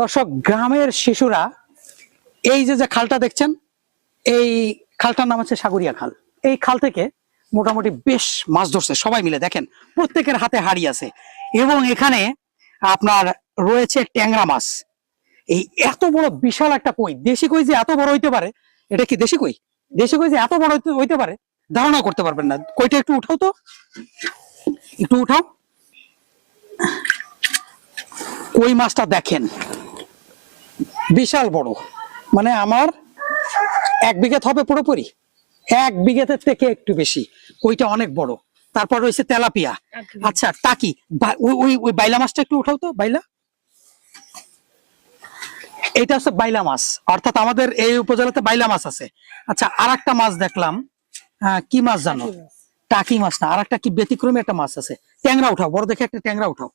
দর্শক, গ্রামের শিশুরা এই যে যে খালটা দেখছেন, এই খালটার নাম হচ্ছে সাগরিয়া খাল। এই খাল থেকে মোটামুটি বেশ মাছ ধরছে সবাই মিলে। দেখেন প্রত্যেকের হাতে হাড়ি আছে এবং এখানে আপনার রয়েছে ট্যাংরা মাছ। এই এত বড় বিশাল একটা কই, দেশি কই যে এত বড় হইতে পারে, এটা কি দেশি কই? দেশি কই যে এত বড় হইতে পারে ধারণা করতে পারবেন না। কইটা একটু উঠাও তো, একটু উঠাও। কই মাছটা দেখেন বিশাল বড়, মানে আমার 1 বিঘা হবে পুরোপুরি, 1 বিঘাতে থেকে একটু বেশি। কইটা অনেক বড়। তারপর রয়েছে তেলাপিয়া। আচ্ছা টাকি, ওই ওই বাইলা মাছটা একটু উঠাও তো, বাইলা। এটা হচ্ছে বাইলা মাছ, অর্থাৎ আমাদের এই উপজেলাতে বাইলা মাছ আছে। আচ্ছা আর একটা মাছ দেখলাম, কি মাছ জানো? টাকি মাছ না, আর একটা কি ব্যতিক্রমী একটা মাছ আছে। ট্যাংরা উঠাও, বড় দেখে একটা ট্যাংরা উঠাও।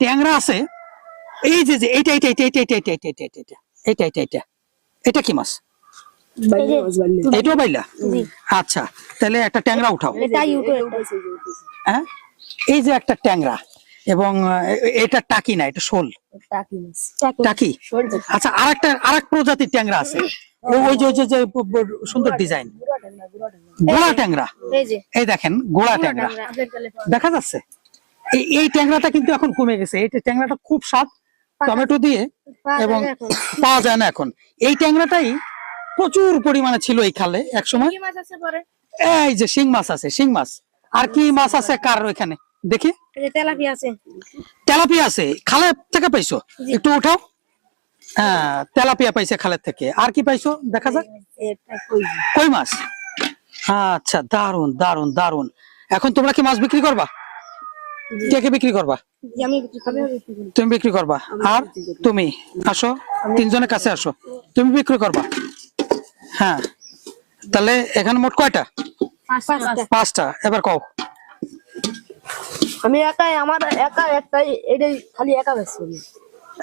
ট্যাংরা আছে এই যে যে এইটা এইটা এইটা এইটা এইটা এইটা এইটা এইটা এইটা এইটা এইটা এইটা এটা কি মাছ? এটাও বাইলা? আচ্ছা তাহলে একটা ট্যাংরা উঠাও। হ্যাঁ এই যে একটা ট্যাংরা, এবং এটা টাকি না, এটা শোল। টাকি। আচ্ছা আরেক প্রজাতির ট্যাংরা আছে, ওই যে ওই যে সুন্দর ডিজাইন, গোড়া ট্যাংরা। এই দেখেন গোড়া ট্যাংরা দেখা যাচ্ছে। এই ট্যাংরাটা কিন্তু এখন কমে গেছে। এই ট্যাংরাটা খুব স্বাদ, টমেটো দিয়ে, এবং পাওয়া যায় না এখন। এই ট্যাংরাটাই প্রচুর পরিমাণে ছিল এই খালে এক সময়। এই যে শিং মাছ আছে, শিং মাছ। আর কি মাছ আছে কার ওইখানে দেখি? তেলাপিয়া আছে। খালে থেকে পাইছো? একটু উঠাও। হ্যাঁ তেলাপিয়া পাইছে খালের থেকে। আর কি পাইছো দেখা যাক? কই মাছ। আচ্ছা দারুন দারুন দারুন। এখন তোমরা কি মাছ বিক্রি করবা? কে কে বিক্রি করবা? তুমি বিক্রি করবা। আর তুমি আসো, 3 জনের কাছে আসো, তুমি বিক্রি করবা। হ্যাঁ তাহলে এখানে মোট কয়টা? 5টা। এবার কও। আমি একাই, আমার একা একটাই, এটাই খালি একা বেচবো।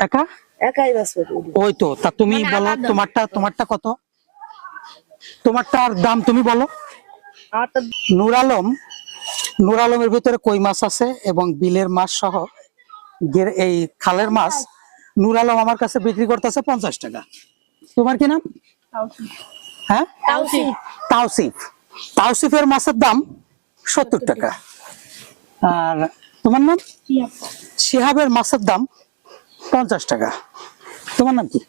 একা একাই বেচবো। ওই তো। তা তুমি বলো তোমারটা কত? তোমারটার দাম তুমি বলো। আমারটা নূর আলমের ভিতরে কই মাছ আছে এবং বিলের মাছ সহ এই খালের মাছ নূর আলম আমার কাছে বিক্রি করতেছে 50 টাকা। তোমার কি নাম? হ্যাঁ তাওসিফ। তাওসিফের মাছের দাম 70 টাকা। আর তোমার নাম? শিহাবের মাছের দাম 50 টাকা। তোমার নাম কি?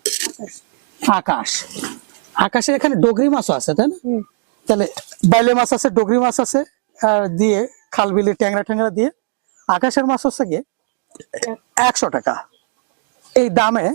আকাশ। আকাশের এখানে ডগরি মাছও আছে তাই না? তাহলে বাইলে মাছ আছে, ডগরি মাছ আছে, দিয়ে খাল বিলে ট্যাংরা ট্যাংরা দিয়ে। আকাশের মাছ হচ্ছে গিয়ে 100 টাকা। এই দামে